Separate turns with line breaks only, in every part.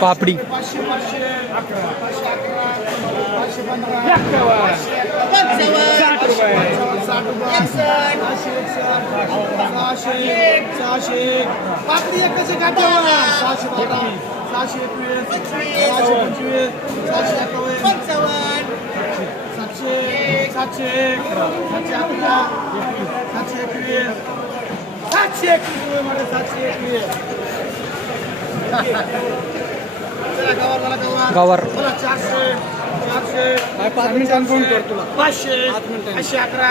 पापडी
पाचशे पाचशे अकरा पाचशे अकरा पाचशे पंधरा
साठ रुपये
साठ रुपये सहाशे सहाशे सहाशे पापडी एकच काट्यावर सहाशे बारा सहाशे एकवीस सहाशे पंचवीस सहाशे एकावन्न सातशे सातशे सातशे अकरा सातशे एकवीस सातशे एकवीस रुपये मला सातशे एकवीस चला गवार. चारशे चारशे
पाच मिनिटांनी फोन कर तुला?
पाचशे पाचशे अकरा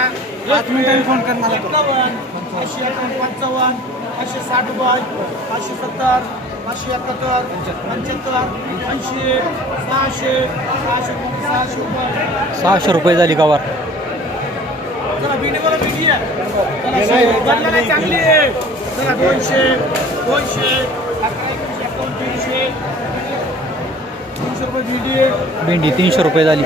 पाच मिनिटांनी फोन कर मला
एकावन्न पाचशे एकावन्न पंचावन्न पाचशे साठ रुपये पाचशे सत्तर पाचशे एकाहत्तर पंच्याहत्तर ऐंशी सहाशे सहाशे सहाशे रुपये.
सहाशे रुपये झाली गवार.
चला चांगली आहे चला दोनशे दोनशे अकरा एकोणीसशे एकावन्न तीनशे तीनशे रुपये भेंडी
तीनशे रुपये झाली.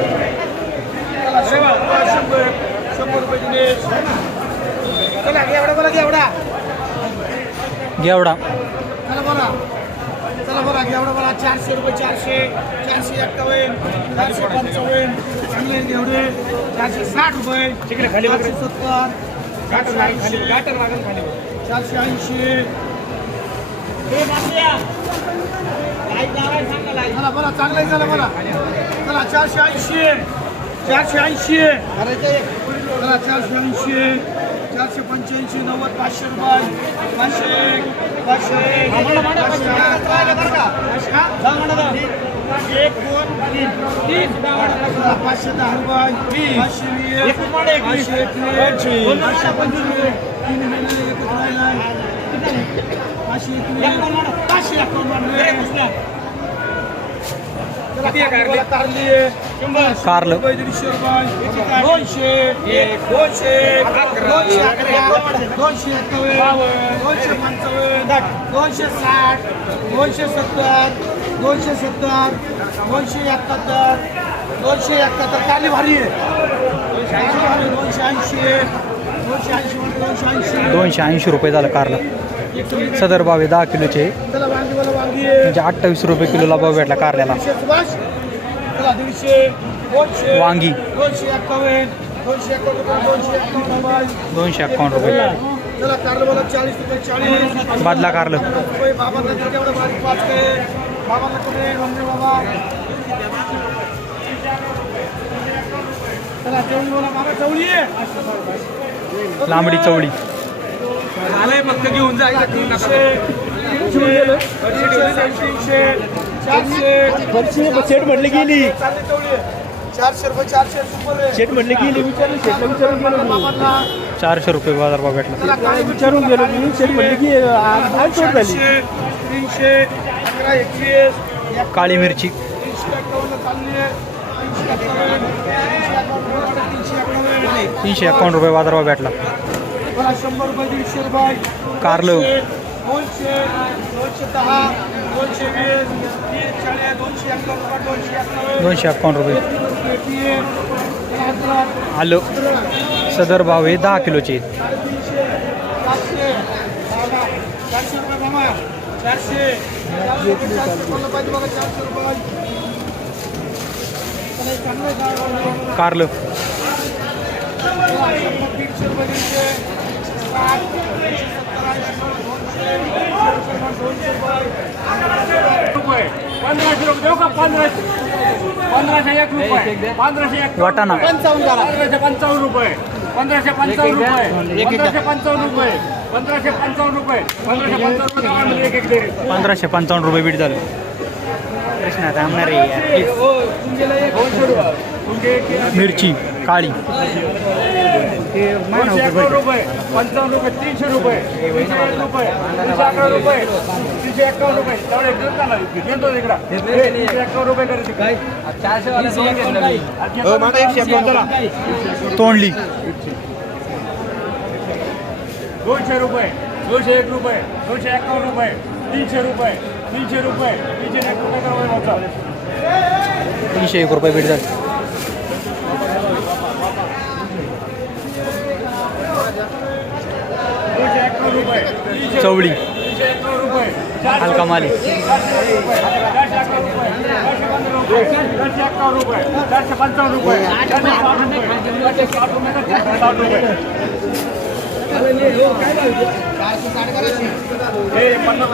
गेवडा
चला बोला चला बोला एवढा बोला चारशे रुपये चारशे चारशे एक्कावन्न चारशे पंचावन्न चांगले एवढे चारशे साठ रुपये
तिकडे खाली.
चारशे सत्तर चारशे ऐंशी.
गाटर लागेल खाली
चारशे ऐंशी चला बोला चांगलं आहे चला बोला. चला चारशे ऐंशी चारशे ऐंशी चला चारशे ऐंशी चारशे पंच्याऐंशी नव्वद पाचशे रुपये. पाचशे एक, पाचशे एक, पाचशे एक दोन तीन. तीन. पाचशे दहा रुपये. पाचशे वीस. पाचशे एकवीस. पाचशे पंचवीस. तीन महिने एकत्र राहिला पाचशे एकवीस पाचशे एकावन्न किती कारली कारलं. रुपये दीडशे रुपये दोनशे दोनशे दोनशे अकरा दोनशे एकावन्न दोनशे पंचावन्न दोनशे साठ दोनशे सत्तर दोनशे सत्तर दोनशे एकाहत्तर दोनशे एकाहत्तर कारली भारी आहे दोनशे ऐंशी दोनशे ऐंशी दोनशे
ऐसी रुपये झालं कारला. सदर भाव दा किलो किलोचे. म्हणजे रुपये किलोला भाव भेटला कारल्याला. वांगी.
दोनशे अक्कावन्न रुपये.
बादला कारलं.
चला
लांबडी चवळी
आलंय फक्त घेऊन जा
तीनशे तीनशे तीनशे चारशे
शेट म्हटले गेली.
चारशे रुपये चारशे रुपये
शेट म्हटले गेली विचारलं शेटला विचारून गेलो
चारशे रुपये बाजार भाव भेटला.
विचारून गेलो मी. शेट म्हटले की आज झाली.
तीनशे अकरा एकवीस.
काळी मिरची.
तीनशे एकावन्न चालली आहे. तीनशे एकावन्न तीनशे एकावन्न तीनशे एकावन्न
तीनशे एकावन्न रुपये बाजारभाव भेटला.
कार्ल.
कारलं.
दोनशे एकावन्न रुपये. दोनशे
आलं. सदर भाव हे दहा किलोचे कार्ल
कारलं. पंधराशे रुपये देऊ का पंधराशे पंधराशे एक रुपये. पंधराशे एक
वाटाणा
पंधराशे पंचावन्न रुपये. पंधराशे पंचावन्न रुपये पंधराशे पंचावन्न रुपये. पंधराशे पंचावन्न रुपये. पंधराशे पंचावन्न रुपये. एक एक दे
पंधराशे पंचावन्न रुपये बीट झालं. कृष्णा थांबणार आहे मिरची काळी
रुपये पंचावन्न तीनशे अकरा तीनशे तीनशे करायचे
तोंडली
दोनशे रुपये दोनशे एक रुपये दोनशे एकावन्न रुपये तीनशे रुपये तीनशे रुपये तीनशे एक रुपये करा होता
तीनशे एक रुपये बीट झालं
दोनशे एकावन्न रुपये तीनशे
चवळी.
तीनशे तीनशे एकावन्न रुपये चारशे
हलका माल आहे.
चारशे रुपये. अकरा रुपये रुपये रुपये रुपये रुपये रुपये रुपये पन्नास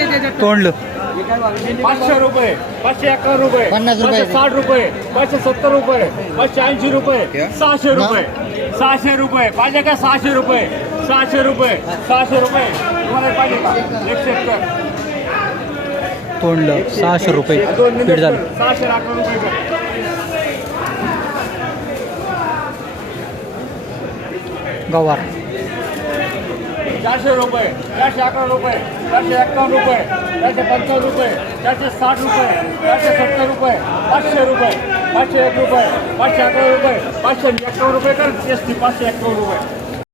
रुपये
तोंडलं
पाचशे रुपये. पाचशे एकावन्न रुपये पाचशे साठ रुपये पाचशे सत्तर रुपये पाचशे ऐंशी रुपये सहाशे रुपये सहाशे रुपये. पाहिजे का सहाशे रुपये? सहाशे रुपये सहाशे रुपये. तुम्हाला पाहिजे का? एकशे
तोंडलं. सहाशे रुपये.
सहाशे अकरा रुपये
गवार.
चारशे रुपये चारशे अकरा रुपये चारशे एक्कावन्न रुपये चारशे पंचावन्न रुपये चारशे साठ रुपये चारशे सत्तर रुपये पाचशे रुपये पाचशे एक रुपये पाचशे अकरा रुपये पाचशे एक्कावन्न रुपये कर एस टी पाचशे एक्कावन्न रुपये.